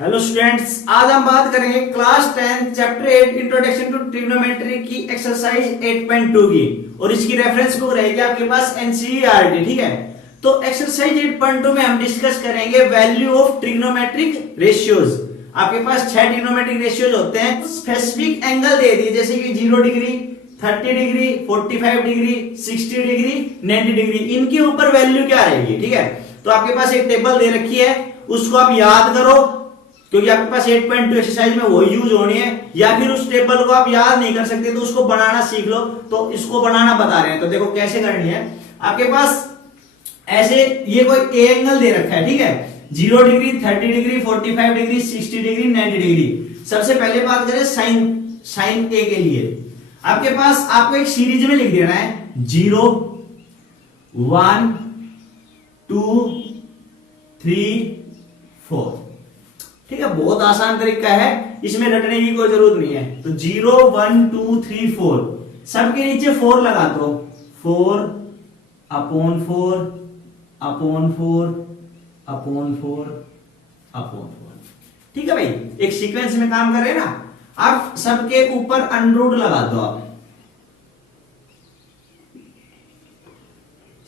Hello students, आज हम बात करेंगे class 10 chapter 8 introduction to trigonometry की एक्सरसाइज 8.2 की। और इसकी रेफरेंस बुक रहेगी आपके पास एनसीईआरटी। ठीक है, तो एक्सरसाइज 8.2 में हम डिस्कस करेंगे वैल्यू ऑफ ट्रिग्नोमेट्रिक रेशियोज। आपके पास 6 ट्रिग्नोमेट्रिक रेशियोज होते हैं। स्पेसिफिक एंगल दे दिए जैसे कि 0 degree, 30 degree, 45 degree, 60 degree, 90 degree. इनके ऊपर वैल्यू क्या रहेगी। ठीक है, तो आपके पास एक टेबल दे रखी है, उसको आप याद करो क्योंकि आपके पास 8.2 एक्सरसाइज में वो यूज होनी है। या फिर उस टेबल को आप याद नहीं कर सकते तो उसको बनाना सीख लो। तो इसको बनाना बता रहे हैं, तो देखो कैसे करनी है। आपके पास ऐसे ये कोई ए एंगल दे रखा है, ठीक है, 0 degree, 30 degree, 45 degree, 60 degree, 90 degree. सबसे पहले बात करें साइन ए के लिए। आपके पास आपको एक सीरीज में लिख देना है 0 1 2 3 4। ठीक है, बहुत आसान तरीका है, इसमें रटने की कोई जरूरत नहीं है। तो 0 1 2 3 4 सबके नीचे 4 लगा दो। 4 अपॉन 4 अपॉन 4 अपॉन 4 अपॉन 4। ठीक है भाई, एक सीक्वेंस में काम कर रहे हैं ना। अब सबके ऊपर अंडर लगा दो। आप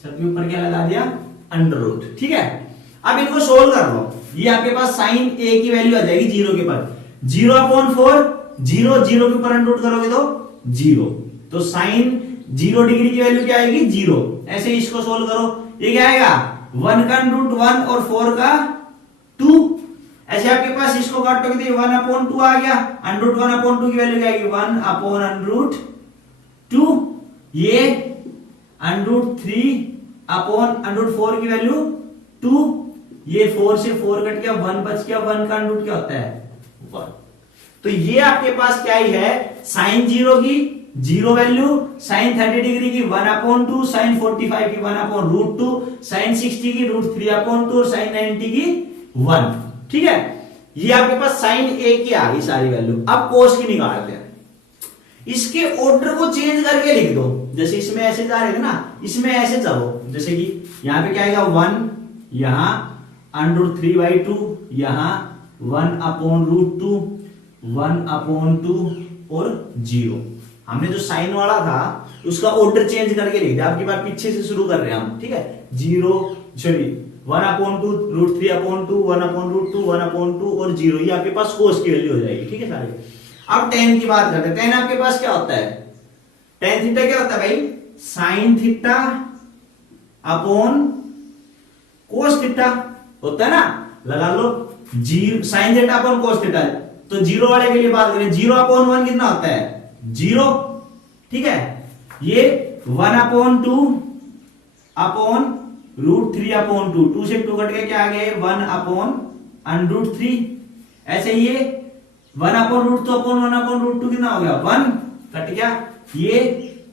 सबके ऊपर क्या लगा दिया? Under root. ठीक है, अब इनको सोल्व कर लो। ये आपके पास साइन ए की वैल्यू आ जाएगी 0 के ऊपर 0 अपॉन 4, 0 0 के ऊपर अंडर रूट करोगे तो 0। तो साइन 0 डिग्री की वैल्यू क्या आएगी? 0। ऐसे इसको सोल्व करो, ये क्या आएगा? 1 का अंडर रूट 1 और 4 का 2। ऐसे आपके पास इसको काटोगे तो 1 अपॉन 2 आ गया। अंडर रूट 1 अपॉन 2 की वैल्यू क्या आएगी? 1 अपॉन अंडर रूट 2। ये under root 3 upon under root 4 की वैल्यू 2। ये 4 से 4 कट गया, 1 बच गया। 1 का अंडर रूट क्या होता है? 1। तो ये आपके पास क्या ही है? साइन 0 की 0 वैल्यू, साइन 30 डिग्री की 1 अपॉन 2, साइन 45 की 1 अपॉन रूट 2, साइन 60 की रूट 3 अपॉन 2 और साइन 90 की 1। ठीक है, ये आपके पास साइन ए की आ गई सारी वैल्यू। अब कोस की निकालते हैं। इसके ऑर्डर को चेंज करके लिख दो। जैसे इसमें ऐसे जा रहे थे ना, इसमें ऐसे चलो। जैसे कि यहां पे क्या आएगा? 1, यहां अंडर रूट 3/2, यहां 1 अपॉन रूट 2, 1 अपॉन 2 और 0। हमने जो साइन वाला था उसका ऑर्डर चेंज करके लिख दिया। आपकी बात पीछे से शुरू कर रहे हैं हम। ठीक है, 0 sorry 1 upon 2, root 3 upon 2, 1 upon root 2, 1 upon 2 और 0। ये आपके पास कोस की वैल्यू हो जाएगी। ठीक है सारे। अब tan की बात करते हैं। tan आपके पास क्या होता है? tan थीटा क्या होता है भाई? Sine theta upon cos theta होता है ना। लगा लो sine theta upon cos theta. तो 0 वाले के लिए बात करें, 0 अपॉन 1 कितना होता है? 0। ठीक है, ये 1 अपॉन 2 अपॉन रूट 3 अपॉन 2, 2 से 2 कट के क्या आ गया? 1 अपॉन अंडर रूट 3। ऐसे ये 1 upon root 2 upon 1 upon root 2 कितना हो गया? 1 कट गया। ये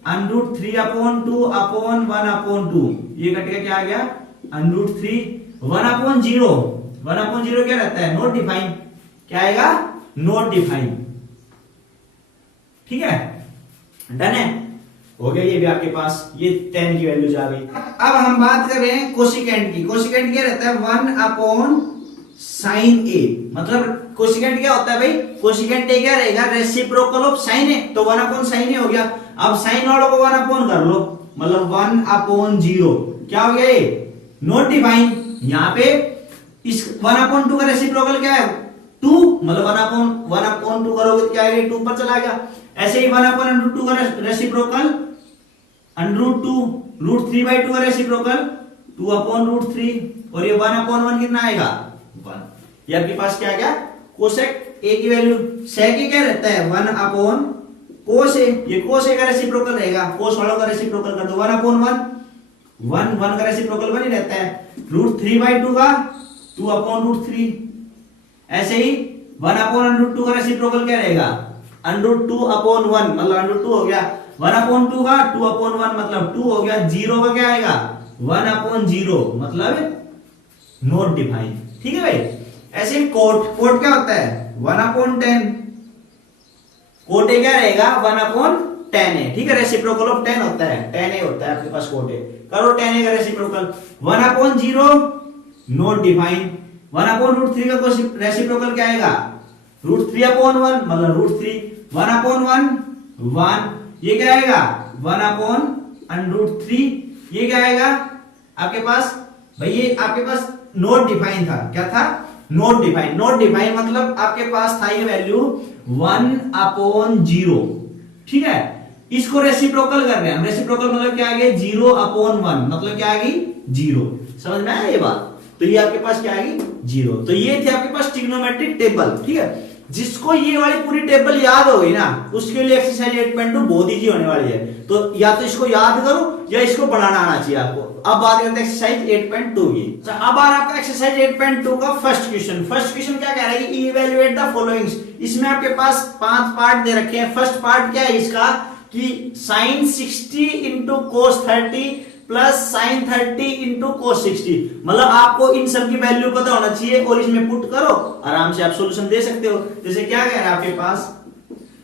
under root 3 upon 2 upon 1 upon 2, ये कट के क्या आ गया? Under root 3। 1 अपॉन 0, 1 अपॉन 0 क्या रहता है? Not define. क्या आएगा? Not define. ठीक है, डन है, हो गया ये भी आपके पास। ये 10 की वैल्यू आ गई। अब हम बात कर रहे हैं कोसिकेंट की। कोसिकेंट क्या रहता है? 1 अपॉन साइन ए। मतलब कोसिकेंट क्या होता है भाई? कोसिकेंट ए क्या रहेगा? रेसिप्रोकल ऑफ साइन ए। तो 1 अपॉन साइन ए हो गया। अब साइन वालों को 1 अपॉन कर लो, मतलब 1 अपॉन 0 क्या हो गया? ये नॉट डिफाइन। यहां पे इस 1 अपॉन 2 का रेसिप्रोकल क्या है? 2, मतलब 1 अपॉन 2 करोगे तो क्या आएगा? 2 पर चला गया। ऐसे ही 1 अपॉन अंडर रूट 2 का रेसिप्रोकल अंडर रूट 2, रूट 3/2 का रेसिप्रोकल 2 अपॉन रूट 3 और ये 1 अपॉन 1 कितना आएगा? 1। ये आपके पास क्या आ गया? कोसेक ए की वैल्यू। सेक ए क्या रहता है? 1 अपॉन कोस ए। ये कोस ए का रेसिप्रोकल रहेगा। कोस वालों का रेसिप्रोकल कर दो 1 अपॉन 1, 1 का रेसिप्रोकल 1 ही रहता है। रूट 3/2 का 2 अपॉन रूट 3। ऐसे ही 1 अपॉन अंडर रूट 2 का रेसिप्रोकल क्या रहेगा? अंडर रूट 2 अपॉन 1, मतलब अंडर रूट 2 हो गया। 1 अपॉन 2 का 2 अपॉन 1 मतलब 2 हो गया। 0 का क्या आएगा? 1 अपॉन 0 मतलब नॉट डिफाइन। ठीक है भाई। ऐसे ही कोट क्या होता है? 1 अपॉन 10। कोट ए क्या रहेगा? 1 अपॉन 10 ए। ठीक है, रेसिप्रोकल ऑफ 10 होता है, 10 ए होता है आपके पास कोट ए। करो 10 ए का रेसिप्रोकल। 1 upon 0 not define. 1/√3 का रेसिप्रोकल क्या आएगा, √3/1, मतलब √3, 1/1 1, ये क्या आएगा 1/√3, ये क्या आएगा आपके पास भाई, ये आपके पास नॉट डिफाइन था, क्या था नॉट डिफाइन। नॉट डिफाइन मतलब आपके पास था ये वैल्यू 1/0, ठीक है। इसको रेसिप्रोकल कर रहे हैं हम, रेसिप्रोकल मतलब क्या आ गया 0/1, मतलब क्या आ गई 0, समझ में आया ये बात। तो ये आपके पास क्या आ गई 0। तो ये थे आपके पास ट्रिग्नोमेट्रिक टेबल, ठीक है। जिसको ये वाली पूरी टेबल याद हो गई ना, उसके लिए एक्सरसाइज 8.2 बहुत इजी होने वाली है। तो या तो इसको याद करो या इसको बनाना आना चाहिए आपको। अब बात करते हैं एक्सरसाइज 8.2 की। अब आ आपका एक्सरसाइज 8.2 का फर्स्ट क्वेश्चन। फर्स्ट क्वेश्चन क्या कह रहा है, इवैल्यूएट द फॉलोइंग्स। इसमें आपके पास 5 पार्ट दे रखे हैं। फर्स्ट पार्ट क्या है इसका कि sin 60 into cos 30 plus sin 30 into cos 60, मतलब आपको इन सब की वैल्यू पता होना चाहिए और इसमें पुट करो, आराम से आप सॉल्यूशन दे सकते हो। जैसे क्या कह रहा है आपके पास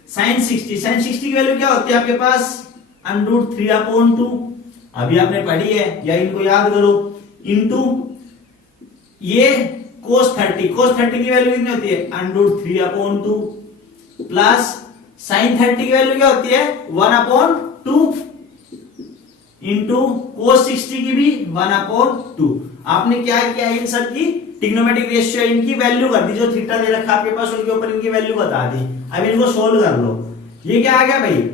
sin 60 की वैल्यू क्या होती है आपके पास √3/2, अभी आपने पढ़ी है या इनको याद करो, इंटू ये cos 30 की वैल्यू कितनी होती है √3/2 प्लस sin 30 की वैल्यू क्या होती है 1/2 इंटू cos 60 की भी 1/2। आपने क्या किया इन सब की ट्रिग्नोमेट्रिक रेशियो इनकी वैल्यू कर दी, जो थीटा दे रखा आपके पास उनके ऊपर इनकी वैल्यू बता दी। अब इनको सोल्व कर लो। ये क्या आ गया भाई,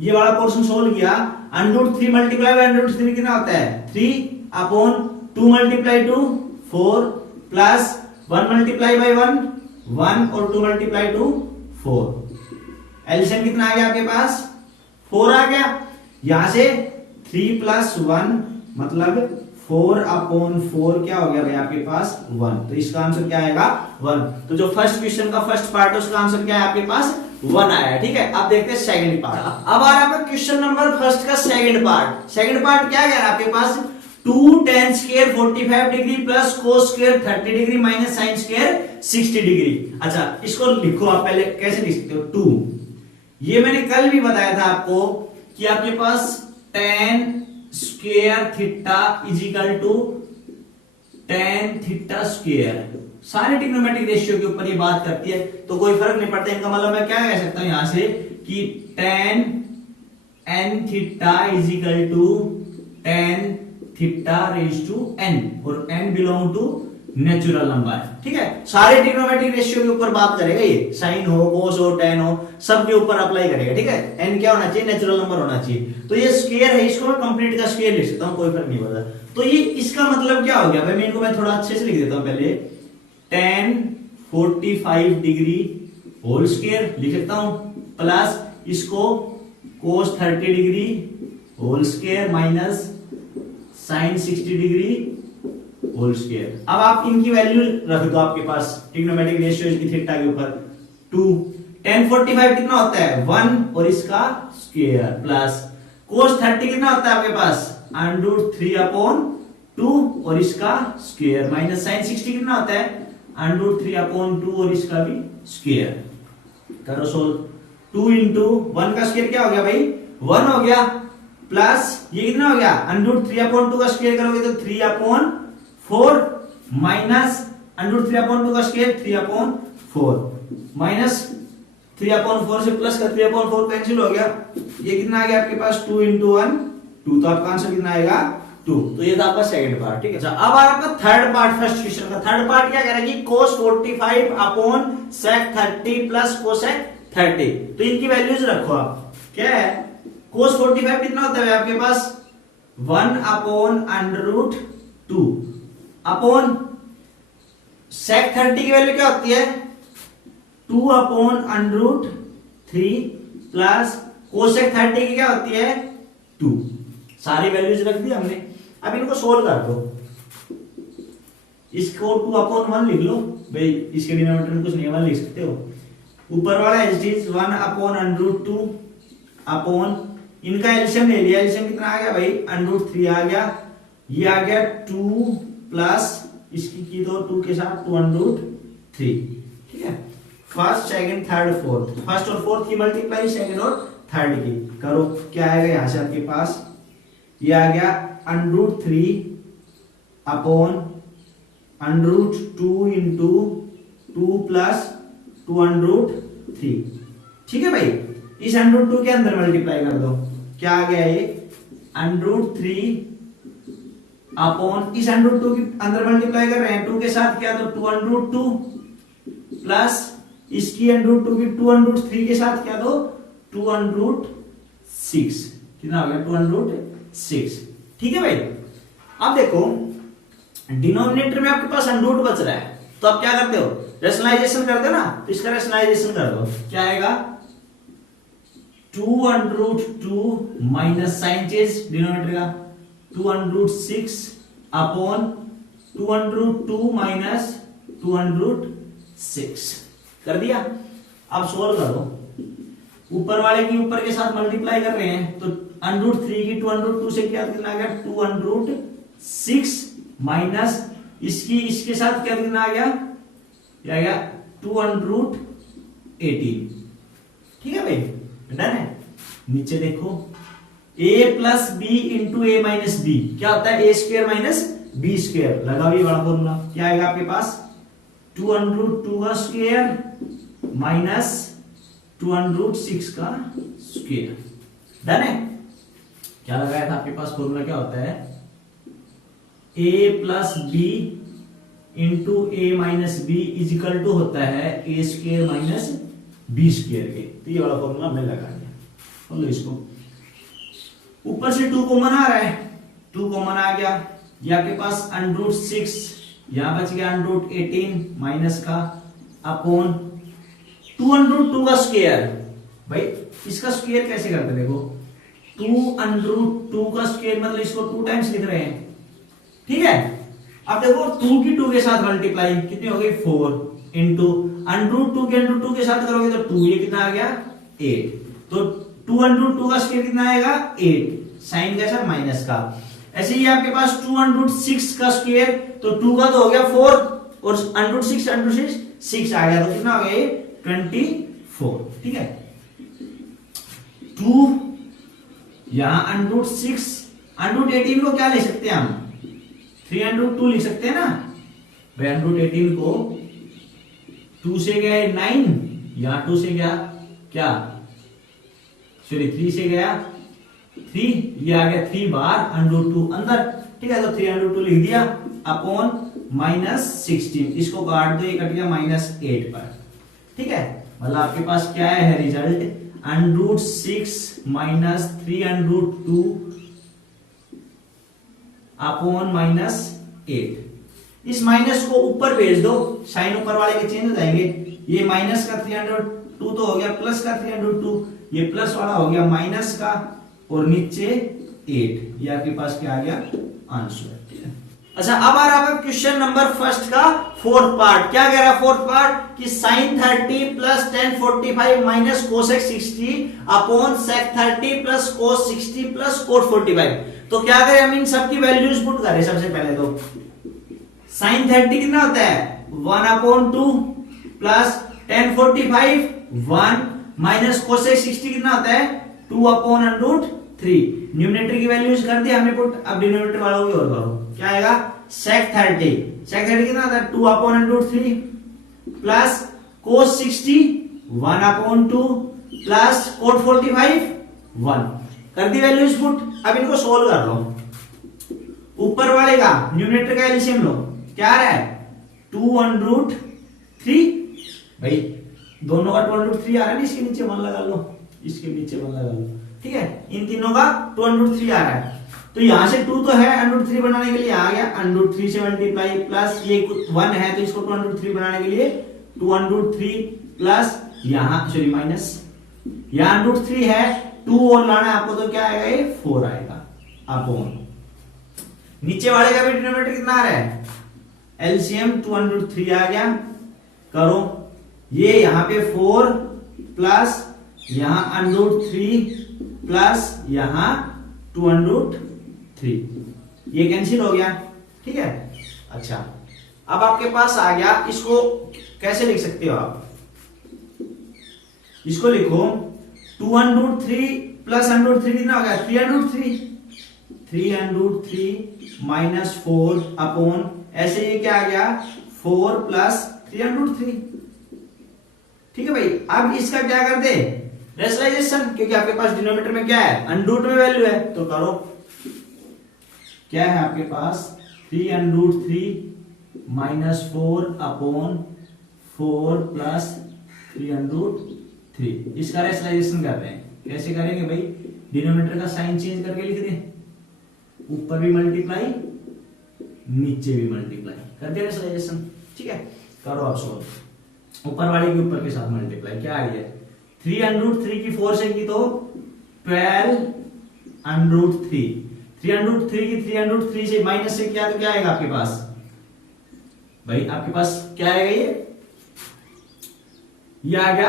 ये वाला पोर्शन सोल्व किया, √3 मल्टीप्लाई बाय √3 कितना होता है 3/2 मल्टीप्लाई 2 4 प्लस 1 मल्टीप्लाई बाय 1 और 2 मल्टीप्लाई 2 4। एलसीएम कितना आ गया आपके पास 4 आ गया। यहां से 3 + 1 मतलब 4/4 क्या हो गया भाई आपके पास 1। तो इसका आंसर क्या आएगा 1। तो जो फर्स्ट क्वेश्चन का फर्स्ट पार्ट है उसका आंसर क्या है आपके पास 1 आया है, ठीक है। अब देखते हैं सेकंड पार्ट। अब आ रहा है क्वेश्चन नंबर फर्स्ट का सेकंड पार्ट। सेकंड पार्ट क्या कह रहा है आपके पास 2 tan square 45 degree plus cos square 30 degree minus sin square 60 degree. अच्छा इसको लिखो आप, पहले कैसे लिख सकते हो 2। ये मैंने कल भी बताया था आपको कि आपके पास tan square theta is equal to tan theta square, सारे ट्रिग्नोमेट्रिक रेशियो के ऊपर ये बात करती है, तो कोई फर्क नहीं पड़ता। इनका मतलब मैं क्या कह सकता हूं यहां से कि tan n theta is equal to tan theta raise to n, और n belong to natural number, ठीक है। सारे ट्रिग्नोमेट्रिक रेशियो के ऊपर बात करेगा ये, साइन हो cos हो tan हो सब के ऊपर अप्लाई करेगा, ठीक है। n क्या होना चाहिए नेचुरल नंबर होना चाहिए। तो ये स्क्वायर है, इसको मैं कंप्लीट का स्क्वायर लिख सकता हूं, कोई फर्क नहीं पड़ता। तो ये इसका मतलब क्या हो गया भाई, मैं इनको मैं थोड़ा अच्छे से लिख देता हूं। पहले tan 45 डिग्री होल स्क्वायर लिख सकता हूं प्लस इसको cos 30 degree whole square minus sin 60 degree whole square. अब आप इनकी वैल्यू रख दो आपके पास ट्रिग्नोमेट्रिक रेशियो की थीटा के ऊपर 2। tan 45 कितना होता है 1 और इसका स्क्वायर प्लस cos 30 कितना होता है आपके पास √3/2 और इसका स्क्वायर माइनस sin 60 कितना होता है √3/2 और इसका भी स्क्वायर। करो सोल्व। 2 इंटू 1 का स्क्वायर क्या हो गया भाई 1 हो गया, प्लस ये कितना हो गया √3/2 का स्क्वायर करोगे तो 3/4 माइनस √3/2 का स्क्वायर 3/4 माइनस 3/4 से प्लस का 3/4 कैंसिल हो गया। ये कितना आ गया आपके पास 2 इंटू 1 2, तो आपका आंसर कितना आएगा 2। तो ये था आपका सेकंड पार्ट, ठीक है। अब आ रहा आपका थर्ड पार्ट फर्स्ट क्वेश्चन का। थर्ड पार्ट क्या कह रहा है कि cos 45 sec 30 प्लस cosec 30। तो इनकी वैल्यूज रखो आप। क्या है cos 45 कितना होता है आपके पास 1/√2 अपॉन sec 30 की वैल्यू क्या होती है 2/√3 प्लस cosec 30 की क्या होती है 2। सारी वैल्यूज रख दी हमने। अब इनको सोल्व कर दो। इसको 2/1 लिख लो भाई, इसके डिनोमिनेटर में कुछ नहीं 1 लिख सकते हो। ऊपर वाला एज इट इज 1/√2 अपॉन इनका एलसीएम ले लिया। एलसीएम कितना आ गया भाई √3 आ गया, ये आ गया 2 प्लस इसकी की दो 2 के साथ 2/3, ठीक है। First second third fourth, first और फोर्थ की मल्टीप्लाई सेकंड और थर्ड की करो। क्या आएगा यहां से आपके पास ये आ गया √3 upon under root 2 into 2 plus 2 under root 3। ठीक है भाई, इस अंडर रूट 2 के अंदर मल्टीप्लाई कर दो, क्या आ गया ये अंडर रूट 3 अपॉन, इस अंडर रूट 2 के अंदर मल्टीप्लाई कर रहे हैं 2 के साथ, क्या तो 2 अंडर रूट 2 प्लस इसकी अंडर रूट 2 की 2 अंडर रूट 3 के साथ क्या दो 2 अंडर रूट 6। कितना हो गया 2 अंडर रूट 6। ठीक है भाई, अब देखो डिनोमिनेटर में आपके पास अंडर रूट बच रहा है, तो आप क्या करते हो रेशनलाइजेशन करते हो ना, तो इसका रेशनलाइजेशन कर दो, क्या आएगा 2 under root 2 minus sign change denominator का 2 under root 6 upon 2 under root 2 minus 2 under root 6 कर दिया। अब सोल्व करो, ऊपर वाले की ऊपर के साथ मल्टीप्लाई कर रहे हैं, तो अंडर रूट 3 की 2 अंडर रूट 2 से क्या कितना आ गया 2 अंडर रूट 6 माइनस इसकी इसके साथ क्या कितना आ गया, क्या आ गया 2 अंडर रूट 18। ठीक है भाई, डन है। नीचे देखो a plus B into A minus B क्या होता है a square minus B square, लगा भी बड़ा फॉर्मूला, क्या आएगा आपके पास 2 अंडर रूट 2 का स्क्वायर माइनस 2 अंडर रूट 6 का स्क्वायर। डन है। क्या लगाया था आपके पास फॉर्मूला, क्या होता है a plus B into A minus B is equal to होता है A square minus B square के, तो ये वाला फॉर्मूला हमने लगा दिया। बोलो इसको, ऊपर से 2 कॉमन आ रहा है, 2 कॉमन आ गया, ये आपके पास अंडर रूट 6, यहां बच गया अंडर रूट 18 माइनस का अपॉन 2 अंडर रूट 2 का स्क्वायर। भाई इसका स्क्वायर कैसे करते देखो, 2 अंडर रूट 2 का स्क्वायर मतलब इसको 2 टाइम्स लिख रहे हैं। ठीक है, अब देखो 2 की 2 के साथ मल्टीप्लाई कितनी हो गई 4 इंटू अंडर रूट 2 के अंडर रूट 2 के साथ करोगे तो 2, ये कितना आ गया 8, तो 2 अंडर रूट 2 का स्क्वायर कितना आएगा 8, साइन कैसा माइनस का। ऐसे ही आपके पास 2 अंडर रूट 6 का स्क्वायर, तो 2 का तो हो गया 4 और अंडर रूट 6 अंडर रूट 6 आ गया, तो कितना हो गया 24। ठीक है, 2 यहां अंडर रूट 6 अंडर रूट 18 को क्या ले सकते हैं हम 3 अंडर रूट 2 लिख सकते हैं ना भाई, अंडर रूट 18 को 2 से गया 9, यहां 2 से गया क्या सॉरी 3 से गया 3, ये आ गया 3 बार अंडर रूट 2 अंदर। ठीक है, तो 3 अंडर रूट 2 लिख दिया अपॉन माइनस 16, इसको काट दो, ये कट गया माइनस 8 पर। ठीक है, मतलब आपके पास क्या है result under root 6 minus 3 under root 2 upon minus 8। इस माइनस को ऊपर भेज दो, साइन ऊपर वाले के चेंज हो जाएंगे, ये माइनस का 302 तो हो गया प्लस का 302, ये प्लस वाला हो गया माइनस का, और नीचे 8, ये आपके पास क्या आ गया आंसर। अच्छा, अब आ रहा है क्वेश्चन नंबर फर्स्ट का फोर्थ पार्ट। क्या कह रहा है फोर्थ पार्ट कि sin 30 plus tan 45 minus cosec 60 upon sec 30 plus cos 60 plus cot 45। तो क्या करें हम इन सब की वैल्यूज पुट करें। सबसे पहले तो sin 30 कितना होता है 1/2 प्लस tan 45 1 माइनस cosec 60 कितना होता है 2/√3। न्यूमरेटर की वैल्यूज कर दी हमने पुट, अब डिनोमिनेटर वालों की और करो। क्या आएगा sec 30 कितना आता है 2/√3 प्लस cos 60 1/2 प्लस cot 45 1। कर दी वैल्यूज पुट, अब इनको सोल्व कर लो। ऊपर वाले का न्यूमरेटर का एलसीएम लो, क्या आ रहा है 2√3। भाई दोनों का 2√3 आ रहा है ना, इसके नीचे 1 लगा लो, इसके नीचे 1 लगा लो। ठीक है, इन तीनों का 2√3 आ रहा है, तो यहां से 2 तो है √3 बनाने के लिए आ गया, √3 से मल्टीप्लाई प्लस ये 1 है तो इसको 2√3 बनाने के लिए 2√3 प्लस यहां सॉरी माइनस यहां √3 है 2 और लाना है आपको, तो क्या आएगा ये 4 आएगा अपॉन नीचे वाले का भी डिनोमिनेटर कितना आ रहा है एलसीएम 2√3 आ गया। करो ये यहां पे 4 प्लस यहां √3 प्लस यहां 2√3, ये कैंसिल हो गया। ठीक है, अच्छा अब आपके पास आ गया, इसको कैसे लिख सकते हो आप, इसको लिखो 2√3 प्लस √3 कितना हो गया 3√3 माइनस 4 अपॉन ऐसे ये क्या आ गया 4 प्लस 3√3। ठीक है भाई, अब इसका क्या करते रेशनलाइजेशन, क्योंकि आपके पास डिनोमिनेटर में क्या है अंडर रूट में वैल्यू है, तो करो क्या है आपके पास 3√3 माइनस 4 अपॉन 4 प्लस 3√3। इसका रेशनलाइजेशन कर रहे हैं, कैसे करेंगे भाई, डिनोमिनेटर का साइन चेंज करके लिख दे, ऊपर भी मल्टीप्लाई नीचे भी मल्टीप्लाई कर दे रेशनलाइजेशन। ठीक है, करो आप सोल्व, ऊपर वाले के ऊपर के साथ मल्टीप्लाई, क्या आ रही है 3√3 की 4 से की तो 12√3, 3√3 की 3√3 से माइनस से क्या, तो क्या आएगा आपके पास भाई, आपके पास क्या आएगा ये आ गया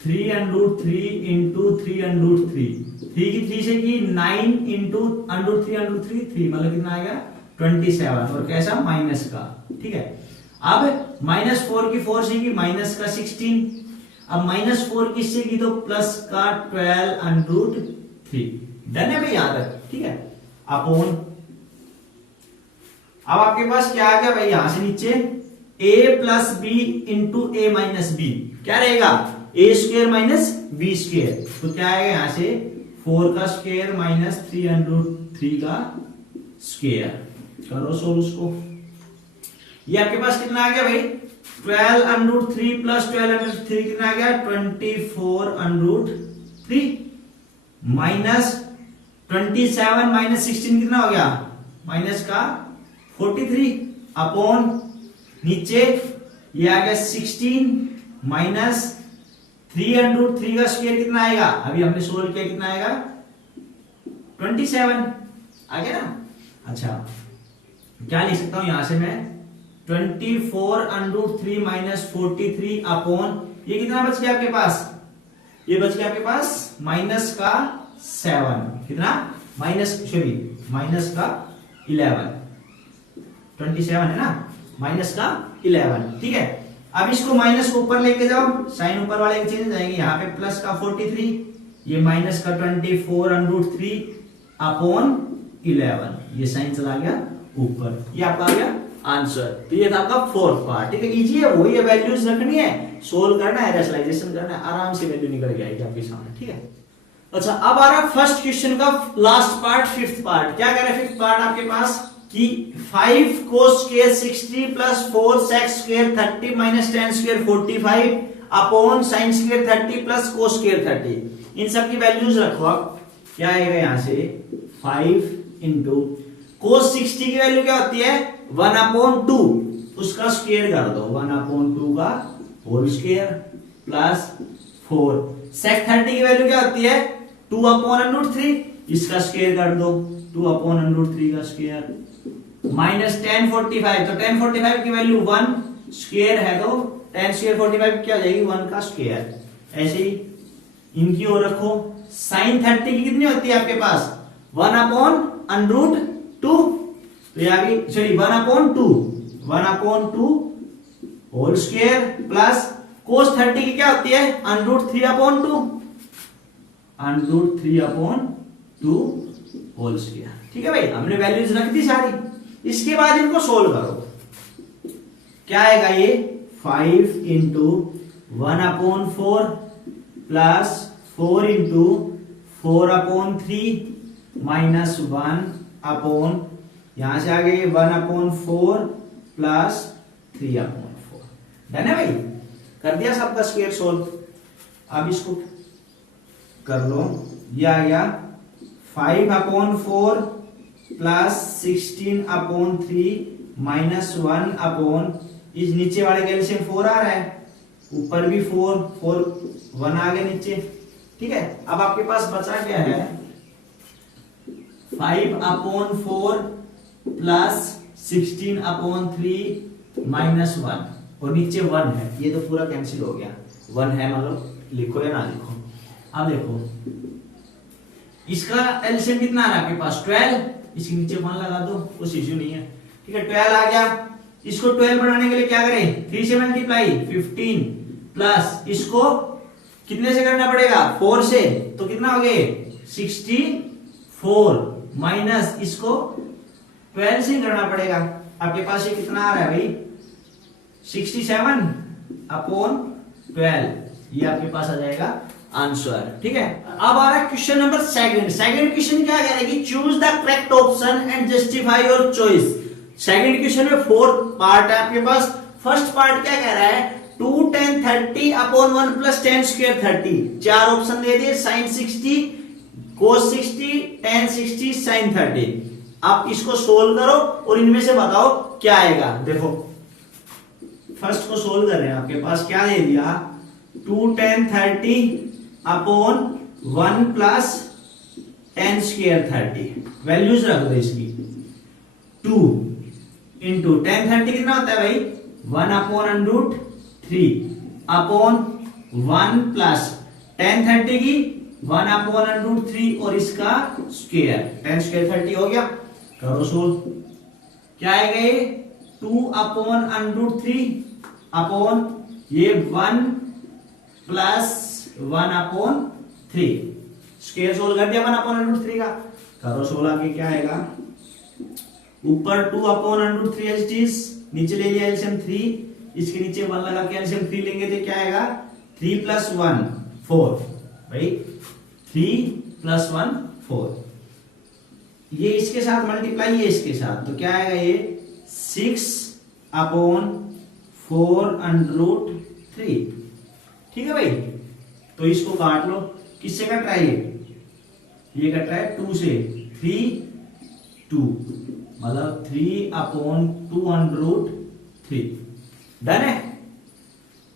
3√3 इंटू 3√3, 3 की 3 से की 9 इंटू √3 3, मतलब कितना आएगा 27, और कैसा माइनस का। ठीक है, अब -4 की 4 से की माइनस का 16, अब -4 किससे की तो प्लस का 12√3। डन है भाई यहां तक। ठीक है, अपॉन अब आपके पास क्या आ गया भाई, यहां से नीचे a plus B into A minus B, क्या रहेगा a square minus B square, तो क्या आएगा यहां से 4 का स्क्वायर माइनस 3√3 का स्क्वायर। करो सोल्व उसको, ये आपके पास कितना आ गया भाई 12√3 प्लस 12√3 कितना आ गया 24√3 माइनस 27 माइनस 16 कितना हो गया माइनस का 43 अपॉन नीचे ये आ गया 16 माइनस 3√3 का स्क्वायर कितना आएगा, अभी हमने सोल्व किया कितना आएगा 27 आ गया ना। अच्छा क्या लिख सकता हूं यहां से मैं 24√3 माइनस 43 अपॉन ये कितना बच गया आपके पास, ये बच गया आपके पास माइनस का 7, कितना माइनस का 11, 27 है ना माइनस का 11। ठीक है, अब इसको माइनस को ऊपर लेके जाओ, साइन ऊपर वाले चेंज हो जाएंगे, यहाँ पे प्लस का 43, ये माइनस का 24√3 अपॉन 11, ये साइन चला गया ऊपर, ये आपका आ गया आंसर। तो ये था आपका फोर्थ पार्ट। ठीक है, इजी है, वही है, वैल्यूज रखनी है, सोल्व करना है, रेशनलाइजेशन करना है, आराम से वैल्यू निकल जाएगी आपके सामने। ठीक है, अच्छा अब आ रहा फर्स्ट क्वेश्चन का लास्ट पार्ट, फिफ्थ पार्ट। क्या कह रहा है फिफ्थ पार्ट आपके पास कि 5 cos square 60 plus 4 sec square 30 minus 10 square 45 upon sin square 30 plus cos square 30, इन सब की वैल्यूज रखो। आप क्या आएगा यहां से 5 इंटू cos 60 की वैल्यू क्या होती है 1/2, उसका स्क्वायर कर दो 1/2 का होल स्क्वायर प्लस 4 sec 30 की वैल्यू क्या होती है 2/√3, इसका स्क्वायर कर दो 2/√3 का स्क्वायर माइनस 1045, तो 1045 की वैल्यू 1 स्क्वायर है, तो 10 स्क्वायर 45 क्या हो जाएगी 1 का स्क्वायर। ऐसे ही इनकी ओर रखो, sin 30 की कितनी होती है आपके पास 1/√2, तो ये आ गई sorry 1/2 whole square plus cos 30 की क्या होती है √3/2 होल स्क्वायर। ठीक है भाई, हमने वैल्यूज रख दी सारी, इसके बाद इनको सोल्व करो। क्या आएगा ये 5 इंटू 1/4 प्लस 4 इंटू 4/3 माइनस 1/, यहां से आ गए 1/4 प्लस 3/4। डन है भाई, कर दिया सबका स्क्वायर सोल्व। अब इसको कर लो, ये आ गया 5/4 प्लस 16/3 माइनस 1/, इस नीचे वाले के एलसीएम 4 आ रहा है, ऊपर भी 4 1 आ गया नीचे। ठीक है, अब आपके पास बचा क्या है 5/4 प्लस 16/3 माइनस 1, और नीचे 1 है, ये तो पूरा कैंसिल हो गया, 1 है मतलब लिखो या ना लिखो। अब देखो इसका एलसीएम कितना आ रहा है आपके पास 12, इसके नीचे 1 लगा दो, कुछ इश्यू नहीं है। ठीक है, 12 आ गया, इसको 12 बनाने के लिए क्या करें 3 से मल्टीप्लाई 15 प्लस इसको कितने से करना पड़ेगा 4 से, तो कितना हो गए 64 माइनस इसको 12 से करना पड़ेगा। आपके पास ये कितना आ रहा है भाई 67/12, ये आपके पास आ जाएगा आंसर। ठीक है, अब आ रहा है क्वेश्चन नंबर सेकंड क्वेश्चन क्या कह रहा है कि choose the correct option and justify your choice. Second question में 4 पार्ट है आपके पास। फर्स्ट पार्ट क्या कह रहा है 2 tan 30/1 + tan square 30, 4 ऑप्शन दे दिए sin 60, cos 60, tan 60, sin 30। आप इसको सोल्व करो और इनमें से बताओ क्या आएगा। देखो फर्स्ट को सोल्व कर रहे हैं, आपके पास क्या दे दिया 2 tan 30/1 + tan square 30, वैल्यूज रख दो इसकी। 2 इंटू tan 30 कितना होता है भाई 1/√3/1 प्लस tan 30 की 1/√3 और इसका स्क्वायर tan square 30 हो गया। करो सोल्व, क्या आएगा ये 2/√3 अपॉन ये 1 प्लस 1/3, स्क्वायर सोल्व कर दिया 1/√3 का। करो सोल्व, आगे क्या आएगा ऊपर 2/√3 एज इट इज, नीचे ले लिया एलसीएम 3, इसके नीचे 1 लगा के एलसीएम 3 लेंगे तो क्या आएगा 3 + 1 4 भाई 3 + 1 4, ये इसके साथ मल्टीप्लाई ये इसके साथ, तो क्या आएगा ये 6/4√3। ठीक है भाई, तो इसको काट लो, किससे कट रहा है ये कट रहा है 2 से, 3 2 मतलब 3/2√3। डन है।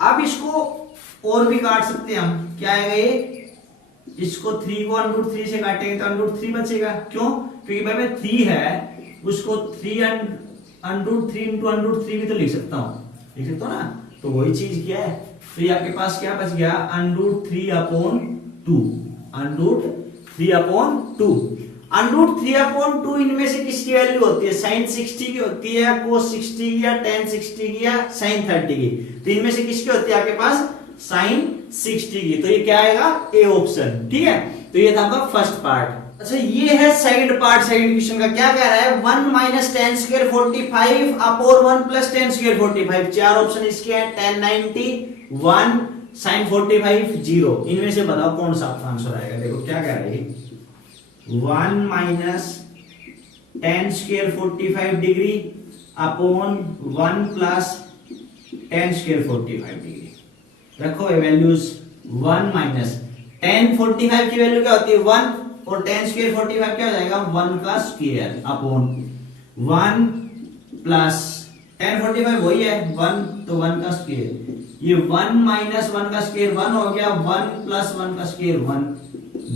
अब इसको और भी काट सकते हैं हम, क्या आएगा ये इसको 3 को √3 से काटेंगे तो √3 बचेगा। क्यों, क्योंकि भाई में 3 है उसको 3 √3 × √3 भी तो लिख सकता हूं ना, तो वही चीज क्या है, तो ये आपके पास क्या बच गया √3/2, √3/2। √3/2 इनमें से किसकी वैल्यू होती है sin 60 की होती है, cos 60 की, या tan 60 की, या sin 30 की। तो इनमें से किसकी होती है आपके पास sin 60 की, तो ये क्या आएगा ए ऑप्शन। ठीक है, तो ये था आपका फर्स्ट पार्ट। अच्छा ये है सेकंड पार्ट। सेकंड क्वेश्चन का क्या कह रहा है 1 - tan square 45/1 + tan square 45, 4 option इसके हैं tan 90, 1, sin 45, 0। इनमें से बताओ कौन सा आपका आंसर आएगा। देखो क्या कह रहा है 1 - tan square 45 degree upon 1 + tan square 45 degree. रखो वैल्यूज 1 - tan 45 की वैल्यू क्या होती है 1, और tan square 45 क्या हो जाएगा 1 का स्क्वायर अपॉन 1 प्लस tan 45 वही है 1, तो 1 का स्क्वायर, ये 1 - 1 का स्क्वायर 1 हो गया, 1 + 1 का स्क्वायर 1,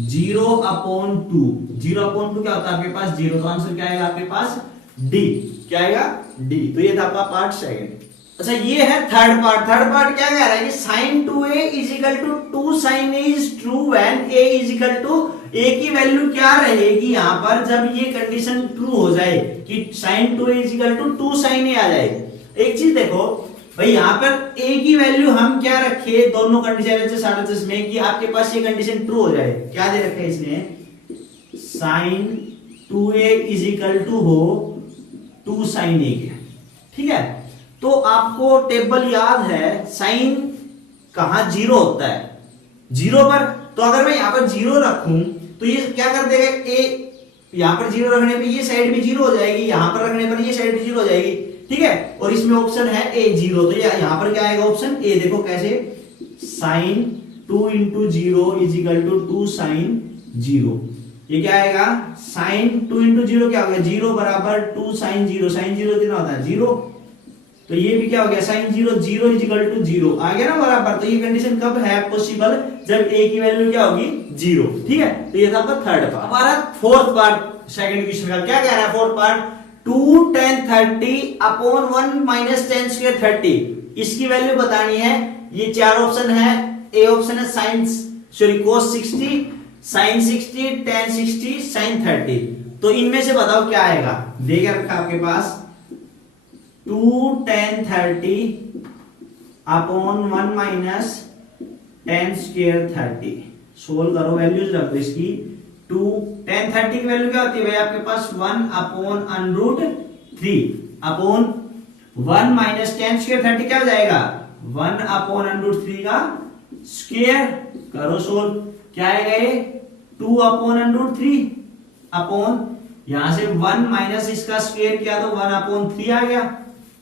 0/2। 0/2 क्या होता है आपके पास 0, तो आंसर क्या आएगा आपके पास डी। क्या आएगा डी। तो ये था आपका पार्ट सेकंड। अच्छा ये है थर्ड पार्ट। थर्ड पार्ट क्या कह रहा है कि sin 2a = 2 sin a is true when a = a की वैल्यू क्या रहेगी यहां पर जब ये कंडीशन ट्रू हो जाए कि sin 2a = 2 sin a आ जाए। एक चीज देखो भाई यहां पर a की वैल्यू हम क्या रखे दोनों कंडीशन में कि आपके पास ये कंडीशन ट्रू हो जाए। क्या दे रखा है इसने sin 2a = हो 2 sin a। ठीक है, तो आपको टेबल याद है साइन कहां 0 होता है 0 पर, तो अगर मैं यहां पर 0 रखूं तो ये क्या कर देगा ए, यहां पर 0 रखने पे ये साइड भी 0 हो जाएगी, यहां पर रखने पर ये साइड भी 0 हो जाएगी। ठीक है, और इसमें ऑप्शन है ए 0, तो यहां पर क्या आएगा ऑप्शन ए। देखो कैसे sin 2 × 0 = 2 sin 0। ये क्या आएगा sin 2 × 0 क्या हो गया 0 = 2 sin 0। sin 0 कितना होता है 0, तो ये भी क्या हो गया sin 0 0 = 0 आ गया ना बराबर। तो ये कंडीशन कब है पॉसिबल जब a की वैल्यू क्या होगी 0। ठीक है, तो ये था आपका थर्ड पार्ट। हमारा फोर्थ पार्ट सेकंड क्वेश्चन का क्या कह रहा है fourth part 2 tan 30/1 - tan square 30, इसकी वैल्यू बतानी है। ये 4 ऑप्शन है, ए ऑप्शन है cos 60, sin 60, tan 60, sin 30। तो इनमें से बताओ क्या आएगा। देखिए रखा आपके पास 2 tan 30/1 - tan square 30। सोल्व करो, वैल्यूज रख दो इसकी। 2 tan 30 की वैल्यू क्या होती है भाई आपके पास 1/√3, अपॉन 1 माइनस टेन स्क्वायर 30 क्या हो जाएगा 1 अपॉन अंडर 3 का स्क्वायर। करो सोल्व, क्या आएगा ये 2 अपॉन अंडर 3 अपॉन यहां से 1 माइनस इसका स्क्वायर किया तो 1 अपॉन 3 आ गया।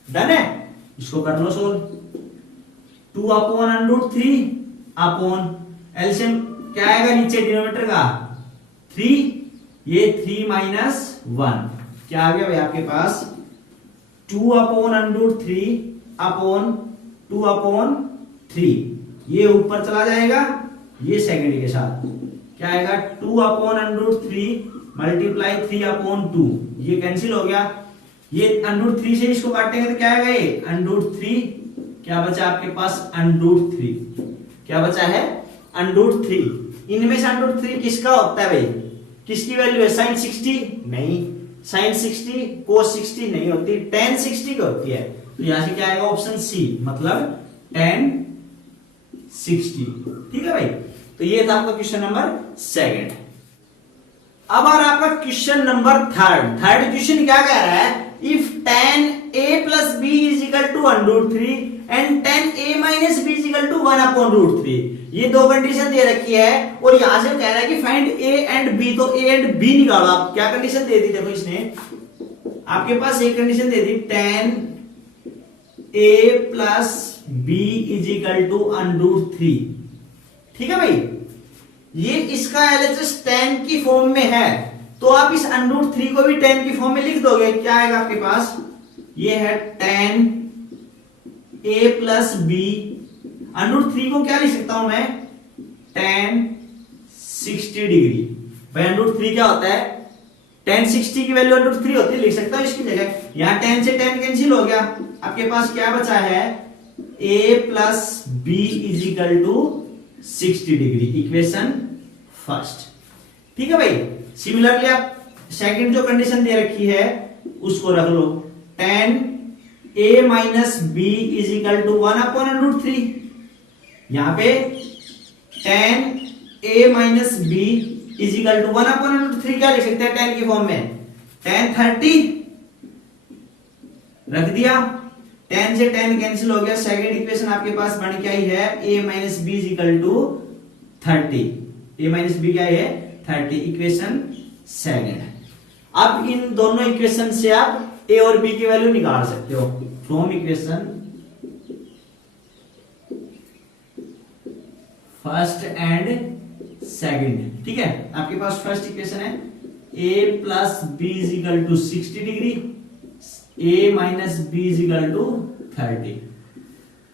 डन है, इसको कर लो solve. 2 upon under 3 upon LCM क्या आएगा नीचे डिनोमिनेटर का 3, ये 3 माइनस 1 क्या आ गया भाई आपके पास 2 अपॉन अंडर 3 अपॉन 2 अपॉन 3, ये ऊपर चला जाएगा ये सेकंड के साथ क्या आएगा 2 अपॉन अंडर 3 मल्टीप्लाई 3 अपॉन 2, ये कैंसिल हो गया। ये अंडर 3 से इसको काटेंगे तो क्या आएगा ये अंडर 3, क्या बचा आपके पास अंडर 3, क्या बचा है अंडर 3। इनमें से अंडर 3 किसका होता है भाई, किसकी वैल्यू है sin 60 नहीं, sin 60 cos 60 नहीं होती, tan 60 की होती है। तो यहां से क्या आएगा ऑप्शन सी, मतलब tan 60। ठीक है भाई, तो ये था आपका क्वेश्चन नंबर सेकंड। अब आ रहा आपका question number third. Third question क्या कह रहा है, if tan a plus b is equal to √3 and tan a minus b is equal to 1 upon √3, ये दो कंडीशन दे रखी है और यहां से कह रहा है कि फाइंड a एंड b, तो a एंड b निकालो। आप क्या कंडीशन दे दी, देखो इसने आपके पास एक condition they the tan a plus b is equal to √3। ठीक है भाई, ये इसका LHS tan की फॉर्म में है, तो आप इस √3 को भी tan की फॉर्म में लिख दोगे, क्या आएगा आपके पास, ये है tan a प्लस b, √3 को क्या लिख सकता हूं मैं tan 60 डिग्री। भाई √3 क्या होता है, tan 60 की वैल्यू √3 होती है, लिख सकता हूं इसकी जगह। यहां tan से tan कैंसिल हो गया, आपके पास क्या बचा है a plus b is equal to 60 degree, equation first. ठीक है भाई, सिमिलरली आप सेकंड जो कंडीशन दे रखी है उसको रख लो, tan a minus b is equal to 1 upon √3। यहां पे tan a minus b is equal to 1 upon √3 क्या लिख सकते हैं tan की फॉर्म में, tan 30 रख दिया, tan से tan कैंसिल हो गया, सेकंड इक्वेशन आपके पास बन के आई है a minus b is equal to 30, a minus b क्या है 30, इक्वेशन सेकंड। अब इन दोनों इक्वेशन से आप a और b की वैल्यू निकाल सकते हो from equation first and second. ठीक है, आपके पास फर्स्ट इक्वेशन है a plus b is equal to 60 degree, a minus b is equal to 30।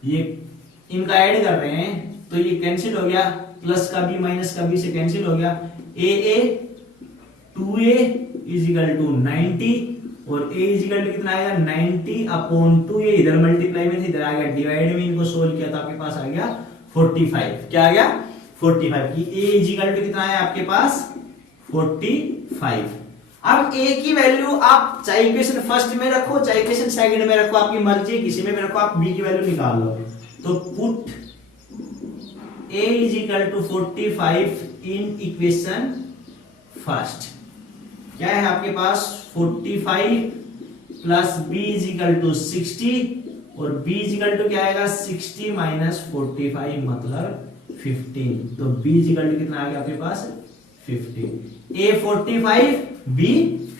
ये इनका ऐड कर रहे हैं तो ये कैंसिल हो गया, प्लस का b माइनस का b से कैंसिल हो गया, a 2a is equal to 90 और a इज इक्वल टू कितना आएगा 90 अपॉन 2, ये इधर मल्टीप्लाई में थे इधर आ गया डिवाइड में, इनको सोल्व किया तो आपके पास आ गया 45। क्या आ गया 45 की a इज इक्वल टू कितना है आपके पास 45। अब a की वैल्यू आप चाहे इक्वेशन फर्स्ट में रखो चाहे इक्वेशन सेकंड में रखो, आपकी मर्जी, किसी में भी रखो, आप b की वैल्यू निकाल लो। तो put a is equal to 45 in equation first, क्या है आपके पास 45 plus b is equal to 60 और b इज इक्वल टू क्या आएगा 60 माइनस 45 मतलब 15, तो b इज इक्वल टू कितना आ गया आपके पास 15, a 45 b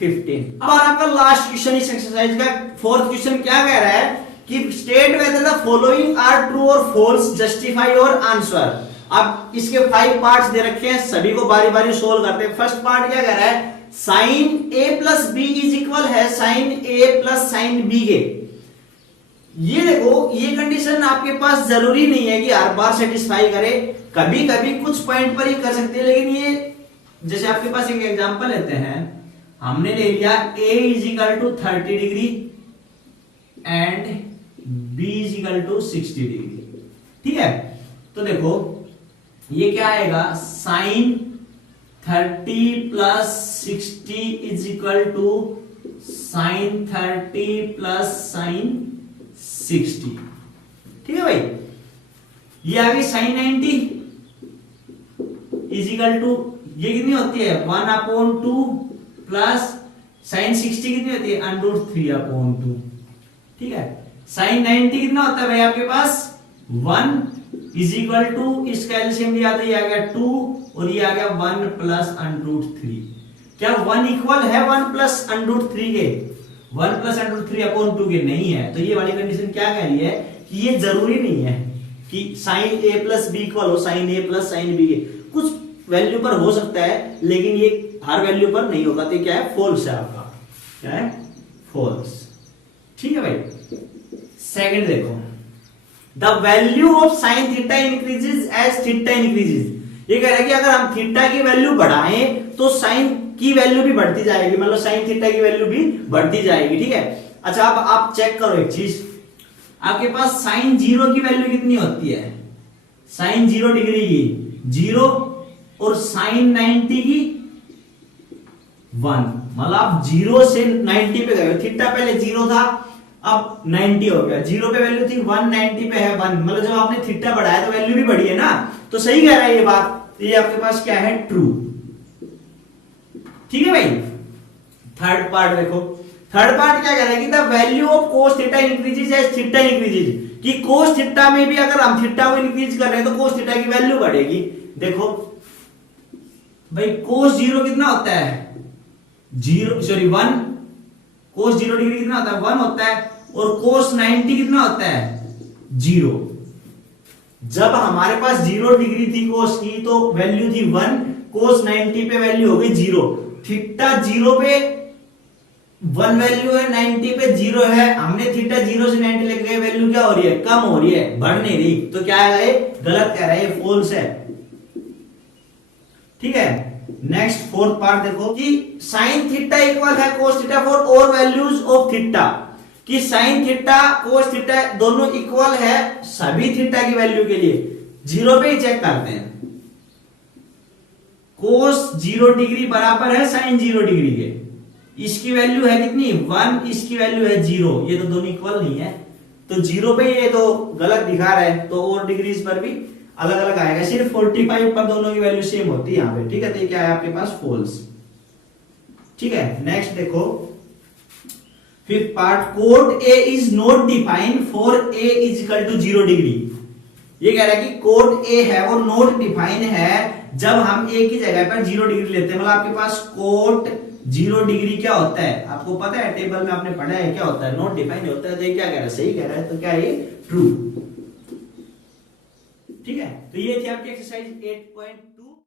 15। अब आपका लास्ट क्वेश्चन इस एक्सरसाइज का फोर्थ क्वेश्चन क्या कह रहा है कि state whether the following are true और फॉल्स, जस्टिफाई योर आंसर। अब इसके 5 पार्ट्स दे रखे हैं, सभी को बारी बारी सोल्व करते हैं। फर्स्ट पार्ट क्या कह रहा है, sine a plus B is equal है sine a plus sine b के। ये देखो ये कंडीशन आपके पास जरूरी नहीं है कि हर बार सेटिस्फाई करे, कभी कभी कुछ पॉइंट पर ही कर सकते हैं, लेकिन ये जैसे आपके पास एक एग्जांपल लेते हैं, हमने ले लिया a is equal to 30 degree and b is equal to 60 degree. ठीक है, तो देखो ये क्या आएगा sine 30 plus 60 is equal to sine 30 plus sine 60। ठीक है भाई, ये आ गई साइन 90 इज इक्वल टू ये कितनी होती है 1/2 प्लस साइन 60 कितनी होती है √3/2। ठीक है। साइन 90 कितना होता है भाई आपके पास 1 इज इक्वल टू, इसका एलसीएम लिया तो ये आ गया 2 और ये आ गया 1 प्लस √3। क्या 1 इक्वल है 1 प्लस √3 के? 1 प्लस √3 अपॉन 2 के नहीं है। तो ये वाली कंडीशन क्या कह रही है कि ये जरूरी नहीं है कि sine a plus B equal हो sine a plus sine B के। कुछ वैल्यू पर हो सकता है लेकिन ये हर वैल्यू पर नहीं होगा। तो क्या है? फॉल्स है आपका। क्या है? फॉल्स। ठीक है भाई। सेकंड देखो, the value of sine theta increases as theta increases. ये कह रहा है कि अगर हम थीटा की वैल्यू बढ़ाएं तो साइन की वैल्यू भी बढ़ती जाएगी, मतलब साइन थीटा की वैल्यू भी बढ़ती जाएगी। ठीक है। अच्छा अब आप चेक करो एक चीज, आपके पास साइन 0 की वैल्यू कितनी होती है? साइन 0 डिग्री की 0 और साइन 90 की 1। मतलब आप 0 से 90 पे गए। थीटा पहले 0 था, अब 90 हो गया। 0 पे वैल्यू थी 1, 90 पे है 1। मतलब जब आपने थीटा बढ़ाया तो वैल्यू भी बढ़ी है ना। तो सही कह रहा है ये बात। ये आपके पास क्या है? ट्रू। ठीक है भाई। थर्ड पार्ट देखो, थर्ड पार्ट क्या कह रहा है कि the value of cos theta increases as theta increases. कि कोस थीटा में भी अगर हम थीटा को इंक्रीज कर रहे हैं तो कोस थीटा की वैल्यू बढ़ेगी। देखो भाई कोस 0 कितना होता है? 1। कोस 0 डिग्री कितना होता है? 1 होता है। और कोस 90 कितना होता है? 0। जब हमारे पास 0 डिग्री थी कोस की तो वैल्यू थी 1, कोस 90 पे वैल्यू हो गई 0। थीटा 0 पे 1 वैल्यू है, 90 पे 0 है। हमने थीटा 0 से 90 लेके गए, वैल्यू क्या हो रही है? कम हो रही है, बढ़ नहीं रही। तो क्या है? गलत कह रहा है, ये फॉल्स है। ठीक है। नेक्स्ट फोर्थ पार्ट देखो कि साइन थीटा इक्वल है cos theta for all values of theta. कि साइन थीटा कोस थीटा दोनों इक्वल है सभी थीटा की वैल्यू के लिए। 0 पे ही चेक करते हैं। कोस 0 डिग्री बराबर है साइन 0 डिग्री के। इसकी वैल्यू है कितनी? 1, इसकी वैल्यू है 0। ये तो दोनों इक्वल नहीं है, तो 0 पे ये तो गलत दिखा रहा है। तो और डिग्रीज पर भी अलग अलग आएगा। सिर्फ 45 पर दोनों की वैल्यू सेम होती है यहाँ पे। ठीक है। तो ये क्या है आपके पास? फॉल्स। ठीक है। नेक्स्ट देखो fifth part, cot A is not defined for A is equal to 0 degree. ये कह रहा है कि कोट ए है वो नॉट डिफाइंड है जब हम ए की जगह पर 0 डिग्री लेते हैं। मतलब आपके पास कोट 0 डिग्री क्या होता है आपको पता है? टेबल में आपने पढ़ा है क्या होता है? नॉट डिफाइंड होता है। तो ये क्या कह रहा है? सही कह रहा है। तो क्या ये? ट्रू। ठीक है। तो ये थी आपकी एक्सरसाइज 8.